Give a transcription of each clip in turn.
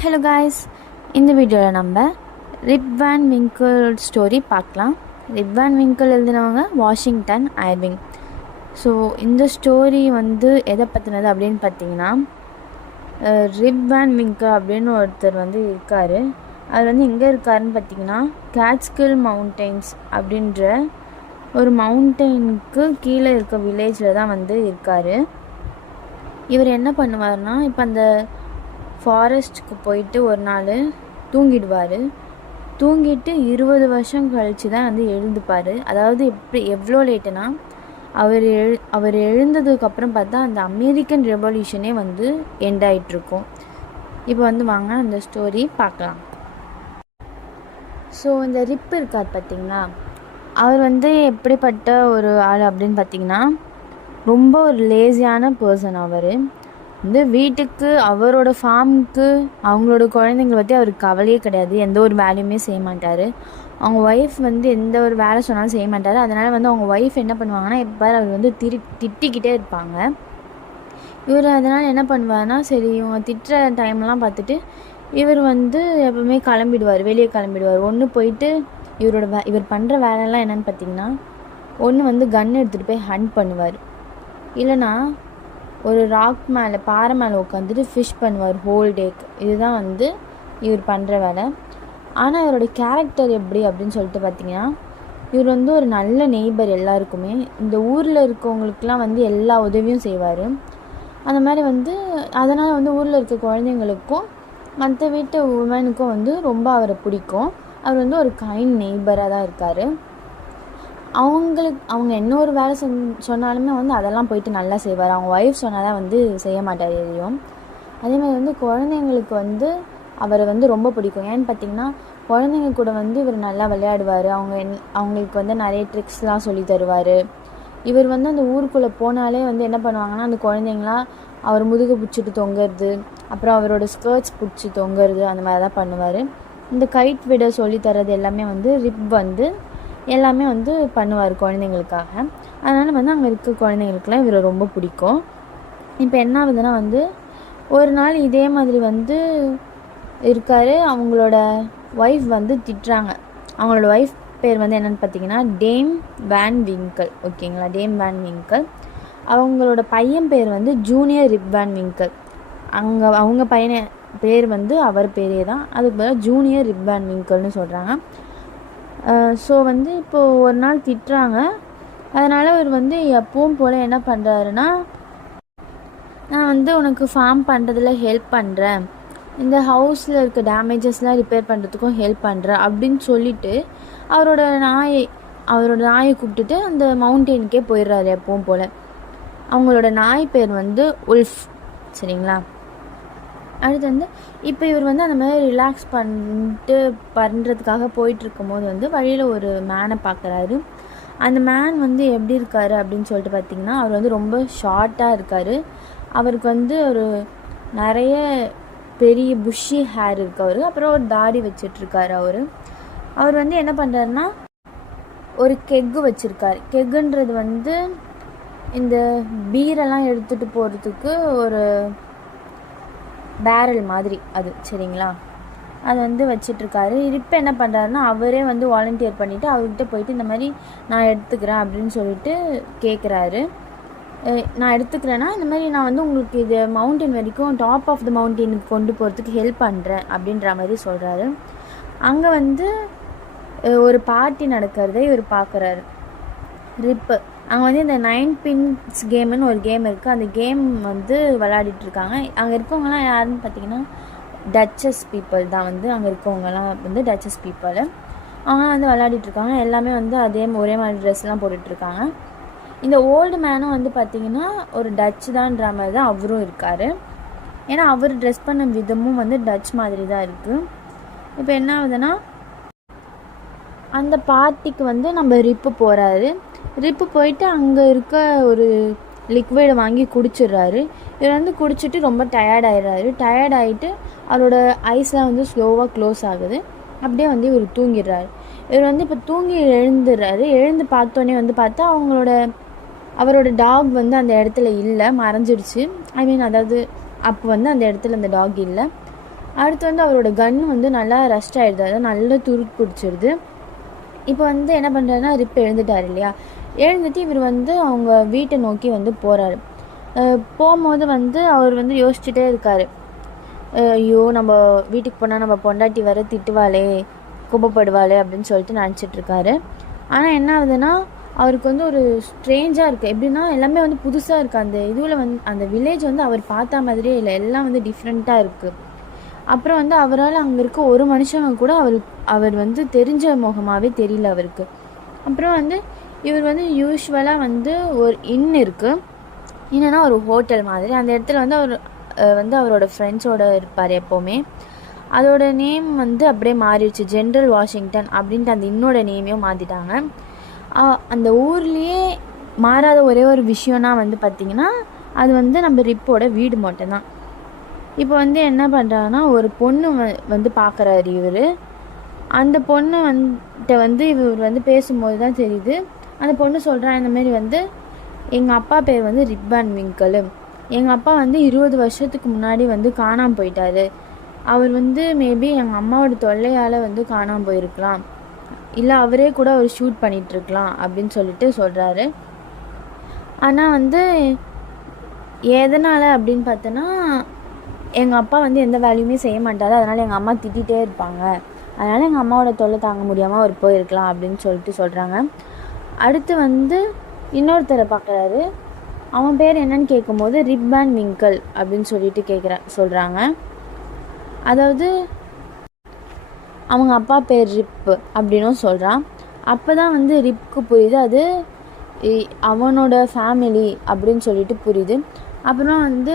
Hello guys, இந்த வீடியோவில் நம்ம ரிப் வேன் விங்கிள் ஸ்டோரி பார்க்கலாம். ரிப் வேன் விங்கிள் எழுதினவங்க வாஷிங்டன் ஐர்விங். ஸோ இந்த ஸ்டோரி எதை பற்றினது அப்படின்னு பார்த்தீங்கன்னா, ரிப் வேன் விங்கிள் அப்படின்னு ஒருத்தர் இருக்கார். அவர் எங்கே இருக்காருன்னு பார்த்தீங்கன்னா, கேட்ஸ்கில் மவுண்டெயின்ஸ் அப்படின்ற ஒரு மவுண்டெயினுக்கு கீழே இருக்க வில்லேஜில் தான் இருக்கார். இவர் என்ன பண்ணுவார்னா, இப்போ அந்த ஃபாரஸ்ட்டுக்கு போயிட்டு ஒரு நாள் தூங்கிடுவார். தூங்கிட்டு 20 வருஷம் கழித்து தான் எழுந்துப்பார். அதாவது எவ்வளோ லேட்டுனா, அவர் எழுந்ததுக்கப்புறம் பார்த்தா அந்த அமெரிக்கன் ரெவல்யூஷனே எண்ட் ஆகிட்ருக்கும். இப்போ வாங்க அந்த ஸ்டோரி பார்க்கலாம். ஸோ இந்த ரிப் இருக்கார் பார்த்திங்களா, அவர் எப்படிப்பட்ட ஒரு ஆள் அப்படின்னு பார்த்திங்கன்னா, ரொம்ப ஒரு லேசியான பர்சன். அவர் வீட்டுக்கு அவரோட ஃபார்முக்கு அவங்களோட குழந்தைங்களை பற்றி அவருக்கு கவலையே கிடையாது. எந்த ஒரு வேலையுமே செய்ய மாட்டார். அவங்க ஒய்ஃப் எந்த ஒரு வேலை சொன்னாலும் செய்ய மாட்டார். அதனால் அவங்க ஒய்ஃப் என்ன பண்ணுவாங்கன்னா, எப்போ அவர் திட்டிக்கிட்டே இருப்பாங்க. இவர் அதனால் என்ன பண்ணுவார்னா, சரி இவங்க திட்டுற டைம்லாம் பார்த்துட்டு இவர் எப்பவுமே கிளம்பிடுவார், வெளியே கிளம்பிடுவார். ஒன்று போயிட்டு இவர் பண்ணுற வேலைலாம் என்னென்னு பார்த்திங்கன்னா, ஒன்று கன் எடுத்துகிட்டு போய் ஹண்ட் பண்ணுவார். இல்லைனா ஒரு ராக் மேலே, பாறை மேலே உட்காந்துட்டு ஃபிஷ் பண்ணுவார் ஹோல் டேக்கு. இதுதான் இவர் பண்ணுற வேலை. ஆனால் இவரோட கேரக்டர் எப்படி அப்படின்னு சொல்லிட்டு பார்த்தீங்கன்னா, இவர் ஒரு நல்ல நெய்பர். எல்லாருக்குமே இந்த ஊரில் இருக்கவங்களுக்கெலாம் எல்லா உதவியும் செய்வார். அந்த மாதிரி அதனால் ஊரில் இருக்க குழந்தைங்களுக்கும் மற்ற வீட்டு உமனுக்கும் ரொம்ப அவரை பிடிக்கும். அவர் ஒரு கைண்ட் நெய்பராக தான் இருக்கார். அவங்க என்ன ஒரு வேலை சொன்னாலுமே அதெல்லாம் போயிட்டு நல்லா செய்வார். அவங்க ஒய்ஃப் சொன்னால் தான் செய்ய மாட்டார் எதையும். அதேமாதிரி குழந்தைங்களுக்கு அவரை ரொம்ப பிடிக்கும். ஏன்னு பார்த்திங்கன்னா, குழந்தைங்க கூட இவர் நல்லா விளையாடுவார். அவங்களுக்கு நிறைய ட்ரிக்ஸ்லாம் சொல்லி தருவார். இவர் அந்த ஊருக்குள்ளே போனாலே என்ன பண்ணுவாங்கன்னா, அந்த குழந்தைங்களாம் அவர் முதுகு பிடிச்சிட்டு தொங்குறது, அப்புறம் அவரோட ஸ்கர்ட்ஸ் பிடிச்சி தொங்குறது, அந்த மாதிரி தான் பண்ணுவார். இந்த கைட் விட சொல்லி தர்றது எல்லாமே ரிப் எல்லாமே பண்ணுவார் குழந்தைங்களுக்காக. அதனால் அங்கே இருக்க குழந்தைங்களுக்குலாம் இவரை ரொம்ப பிடிக்கும். இப்போ என்ன ஆகுதுன்னா, ஒரு நாள் இதே மாதிரி இருக்கார். அவங்களோட ஒய்ஃப் திட்டுறாங்க. அவங்களோட ஒய்ஃப் பேர் என்னென்னு பார்த்தீங்கன்னா டேம் வேன் விங்கிள். ஓகேங்களா, டேம் வேன் விங்கிள். அவங்களோட பையன் பேர் ஜூனியர் ரிப் வேன் விங்கிள். அவங்க பையனை பேர் அவர் பேரே தான். அதுக்கு பதிலாக ஜூனியர் ரிப் வேன் விங்கிள்னு சொல்கிறாங்க. ஸோ இப்போது ஒரு நாள் திட்டுறாங்க. அதனால் அவர் எப்பவும் போல் என்ன பண்ணுறாருன்னா, நான் உனக்கு ஃபார்ம் பண்ணுறதுல ஹெல்ப் பண்ணுறேன், இந்த ஹவுஸில் இருக்க டேமேஜஸ்லாம் ரிப்பேர் பண்ணுறதுக்கும் ஹெல்ப் பண்ணுறேன் அப்படின்னு சொல்லிவிட்டு அவரோட நாயை கூப்பிட்டுட்டு அந்த மவுண்டெயினுக்கே போயிடுறாரு எப்பவும் போல். அவங்களோட நாய் பேர் உல்ஃப். சரிங்களா. அடுத்து இப்போ இவர் அந்த மாதிரி ரிலாக்ஸ் பண்ணுறதுக்காக போயிட்டுருக்கும் போது வழியில் ஒரு மேனை பார்க்குறாரு. அந்த மேன் எப்படி இருக்கார் அப்படின்னு சொல்லிட்டு பார்த்திங்கன்னா, அவர் ரொம்ப ஷார்ட்டாக இருக்கார். அவருக்கு ஒரு நிறைய பெரிய புஷ்ஷி ஹேர் இருக்கார். அப்புறம் ஒரு தாடி வச்சிட்ருக்காரு. அவர் என்ன பண்ணுறாருன்னா, ஒரு கெக்கு வச்சுருக்காரு. கெக்குன்றது இந்த பீரெல்லாம் எடுத்துகிட்டு போகிறதுக்கு ஒரு பேரல் மாதிரி அது. சரிங்களா. அது வச்சிட்ருக்காரு. இப்போ என்ன பண்ணுறாருன்னா, அவரே வாலண்டியர் பண்ணிவிட்டு அவர்கிட்ட போயிட்டு இந்த மாதிரி நான் எடுத்துக்கிறேன் அப்படின்னு சொல்லிட்டு கேட்குறாரு. நான் எடுத்துக்கிறேன்னா இந்த மாதிரி நான் உங்களுக்கு இது மவுண்டன் வரைக்கும், டாப் ஆஃப் த மவுண்டனுக்கு கொண்டு போகிறதுக்கு ஹெல்ப் பண்ணுறேன் அப்படின்ற மாதிரி சொல்கிறாரு. அங்கே ஒரு பார்ட்டி நடக்கிறத இவர் பார்க்குறாரு ரிப்பு. அங்கே இந்த 9 pins கேமுன்னு ஒரு கேம் இருக்குது. அந்த கேம் விளையாடிட்டுருக்காங்க. அங்கே இருக்கவங்கலாம் யாருன்னு பார்த்தீங்கன்னா டச்சஸ் பீப்புள் தான். அங்கே இருக்கவங்கலாம் டச்சஸ் பீப்புள். அவங்க விளையாடிட்டுருக்காங்க. எல்லாமே அதே ஒரே மாதிரி ட்ரெஸ்லாம் போட்டுட்ருக்காங்க. இந்த ஓல்டு மேனும் பார்த்திங்கன்னா ஒரு டச் தான்ற மாதிரி தான் அவரும் இருக்கார். ஏன்னா அவர் ட்ரெஸ் பண்ண விதமும் டச் மாதிரி தான் இருக்குது. இப்போ என்ன ஆகுதுன்னா, அந்த பார்ட்டிக்கு நம்ம ரிப்பு போகிறாரு. ரிப்பு போயிட்டு அங்கே இருக்க ஒரு லிக்விடை வாங்கி குடிச்சிடுறாரு. இவர் குடிச்சிட்டு ரொம்ப டயர்டாயிடுறாரு. டயர்டாகிட்டு அவரோட ஐஸ்லாம் ஸ்லோவாக க்ளோஸ் ஆகுது. அப்படியே இவர் தூங்கிடுறாரு. இவர் இப்போ தூங்கி எழுந்துடுறாரு. எழுந்து பார்த்தோன்னே பார்த்தா அவரோட டாக் அந்த இடத்துல இல்லை, மறைஞ்சிடுச்சு. அதாவது அப்போ அந்த இடத்துல அந்த டாக் இல்லை. அடுத்து வந்து அவரோட கன் வந்து நல்லா ரஸ்ட் ஆகிடுது, அதாவது நல்லா துரு பிடிச்சிருது. இப்போ வந்து என்ன பண்ணுறாருன்னா ரிப் எழுந்துட்டார் இல்லையா, எழுந்துட்டு இவர் வந்து அவங்க வீட்டை நோக்கி வந்து போகிறாரு. போகும்போது வந்து அவர் வந்து யோசிச்சுட்டே இருக்கார், ஐயோ நம்ம வீட்டுக்கு போனால் நம்ம பொண்டாட்டி வர திட்டுவாளே, கோபப்படுவாளே அப்படின்னு சொல்லிட்டு நினச்சிட்ருக்காரு. ஆனால் என்ன ஆகுதுன்னா அவருக்கு வந்து ஒரு ஸ்ட்ரேஞ்சாக இருக்குது. எப்படின்னா எல்லாமே வந்து புதுசாக இருக்குது. அந்த இதுவில் வந்து அந்த வில்லேஜ் வந்து அவர் பார்த்தா மாதிரியே இல்லை, எல்லாம் வந்து டிஃப்ரெண்ட்டாக இருக்குது. அப்புறம் வந்து அவரால் அங்கே இருக்க ஒரு மனுஷங்க கூட அவர் வந்து தெரிஞ்ச முகமாகவே தெரியல அவருக்கு. அப்புறம் வந்து இவர் வந்து யூஸ்வலாக வந்து ஒரு இருக்குது, என்னென்னா ஒரு ஹோட்டல் மாதிரி. அந்த இடத்துல வந்து அவர் வந்து அவரோட ஃப்ரெண்ட்ஸோடு இருப்பார் எப்போவுமே. அதோட நேம் வந்து அப்படியே மாறிடுச்சு, ஜென்ரல் வாஷிங்டன் அப்படின்ட்டு அந்த இன்னோட நேமையும் மாற்றிட்டாங்க. அந்த ஊர்லேயே மாறாத ஒரே ஒரு விஷயம்னா வந்து பார்த்திங்கன்னா அது வந்து நம்ம ரிப்போட வீடு மட்டும்தான். இப்போ வந்து என்ன பண்ணுறாங்கன்னா ஒரு பொண்ணு வந்து பார்க்குறாரு இவர். அந்த பொண்ணு வந்து இவர் வந்து பேசும்போது தான் தெரியுது. அந்த பொண்ணு சொல்கிறான், இந்தமாரி வந்து எங்கள் அப்பா பேர் வந்து ரிப் வான் விங்கல். எங்கள் அப்பா வந்து 20 வருஷத்துக்கு முன்னாடி வந்து காணாமல் போயிட்டார். அவர் வந்து மேபி எங்கள் அம்மாவோட தொல்லையால் வந்து காணாமல் போயிருக்கலாம், இல்லை அவரே கூட அவர் ஷூட் பண்ணிகிட்ருக்கலாம் அப்படின்னு சொல்லிட்டு சொல்கிறாரு. ஆனால் வந்து எதனால் அப்படின்னு பார்த்தோன்னா எங்கள் அப்பா வந்து எந்த வேலையுமே செய்ய மாட்டார், அதனால் எங்கள் அம்மா திட்டிகிட்டே இருப்பாங்க, அதனால் எங்கள் அம்மாவோட தொல்லை தாங்க முடியாமல் அவர் போயிருக்கலாம் அப்படின்னு சொல்லிட்டு சொல்கிறாங்க. அடுத்து வந்து இன்னொருத்தரை பார்க்குறாரு. அவன் பேர் என்னன்னு கேட்கும்போது ரிப் வான் விங்கல் அப்படின்னு சொல்லிட்டு சொல்கிறாங்க. அதாவது அவங்க அப்பா பேர் ரிப் அப்படின்னும் சொல்கிறான். அப்போ தான் வந்து ரிப்க்கு புரியுது அது அவனோட ஃபேமிலி அப்படின்னு சொல்லிட்டு புரியுது. அப்புறம் வந்து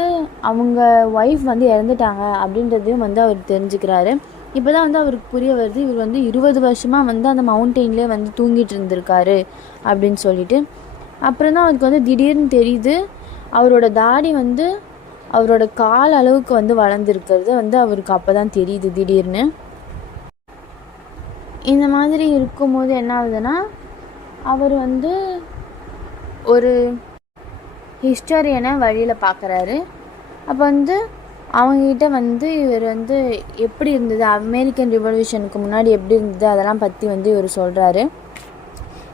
அவங்க ஒய்ஃப் வந்து இறந்துட்டாங்க அப்படின்றதையும் வந்து அவர் தெரிஞ்சுக்கிறாரு. இப்போ தான் வந்து அவருக்கு புரிய வருது, இவர் வந்து 20 வருஷமாக வந்து அந்த மவுண்டெயின்லேயே வந்து தூங்கிட்டு இருந்திருக்காரு அப்படின்னு சொல்லிட்டு. அப்புறம் தான் அவருக்கு வந்து திடீர்னு தெரியுது, அவரோட தாடி வந்து அவரோட கால் அளவுக்கு வந்து வளர்ந்துருக்கிறது வந்து அவருக்கு அப்போ தான் தெரியுது திடீர்னு. இந்த மாதிரி இருக்கும்போது என்ன ஆகுதுன்னா அவர் வந்து ஒரு ஹிஸ்டரியனை வழியில் பார்க்குறாரு. அப்போ வந்து அவங்ககிட்ட வந்து இவர் வந்து எப்படி இருந்தது, அமெரிக்கன் ரிவல்யூஷனுக்கு முன்னாடி எப்படி இருந்தது அதெல்லாம் பற்றி வந்து இவர் சொல்கிறாரு.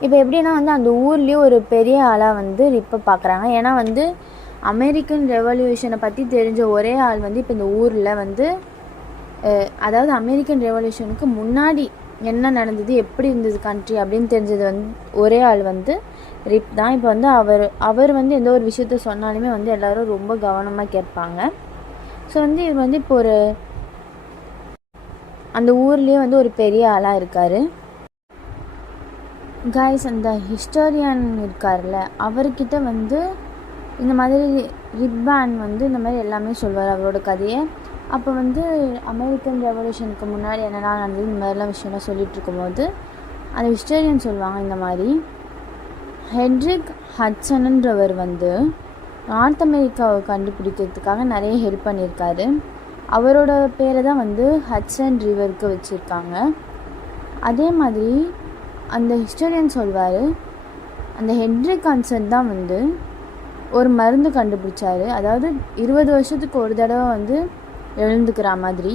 இப்போ எப்படின்னா வந்து அந்த ஊர்லேயே ஒரு பெரிய ஆளாக வந்து ரிப்பை பார்க்குறாங்க. ஏன்னா வந்து அமெரிக்கன் ரெவல்யூஷனை பற்றி தெரிஞ்ச ஒரே ஆள் வந்து இப்போ இந்த ஊரில் வந்து, அதாவது அமெரிக்கன் ரெவல்யூஷனுக்கு முன்னாடி என்ன நடந்தது, எப்படி இருந்தது கண்ட்ரி அப்படின்னு தெரிஞ்சது வந்து ஒரே ஆள் வந்து ரிப் தான். இப்போ வந்து அவர் வந்து எந்த ஒரு விஷயத்த சொன்னாலுமே வந்து எல்லோரும் ரொம்ப கவனமாக கேட்பாங்க. ஸோ வந்து இவர் வந்து இப்போ அந்த ஊர்லேயே வந்து ஒரு பெரிய ஆளாக இருக்கார். கைஸ், அந்த ஹிஸ்டோரியன் இருக்கார்ல அவர்கிட்ட வந்து இந்த மாதிரி ரிப் வான் வந்து இந்த மாதிரி எல்லாமே சொல்வார் அவரோட கதையை. அப்போ வந்து அமெரிக்கன் ரெவல்யூஷனுக்கு முன்னாடி என்னெல்லாம் நடந்தது இந்த மாதிரிலாம் விஷயம்லாம் சொல்லிகிட்டு இருக்கும்போது அந்த ஹிஸ்டோரியன் சொல்லுவாங்க, இந்த மாதிரி ஹெட்ரிக் ஹட்சன்ன்றவர் வந்து நார்த் அமெரிக்காவை கண்டுபிடிக்கிறதுக்காக நிறைய ஹெல்ப் பண்ணியிருக்காரு. அவரோட பேரை தான் வந்து ஹட்சன் ரிவருக்கு வச்சுருக்காங்க. அதே மாதிரி அந்த ஹிஸ்டோரியன் சொல்வார், அந்த ஹெட்ரிக் ஹட்சன் தான் வந்து ஒரு மருந்து கண்டுபிடிச்சார். அதாவது 20 வருஷத்துக்கு ஒரு தடவை வந்து எழுந்துக்கிற மாதிரி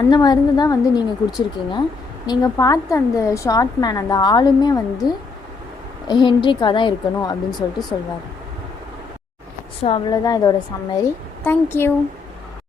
அந்த மருந்து தான் வந்து நீங்கள் குடிச்சிருக்கீங்க. நீங்கள் பார்த்த அந்த ஷார்ட் மேன் அந்த ஆளுமே வந்து ஹென்ரிக்காக தான் இருக்கணும் அப்படின்னு சொல்லிட்டு சொல்வார். ஸோ அவ்வளோதான் இதோட சம்மரி. தேங்க்யூ.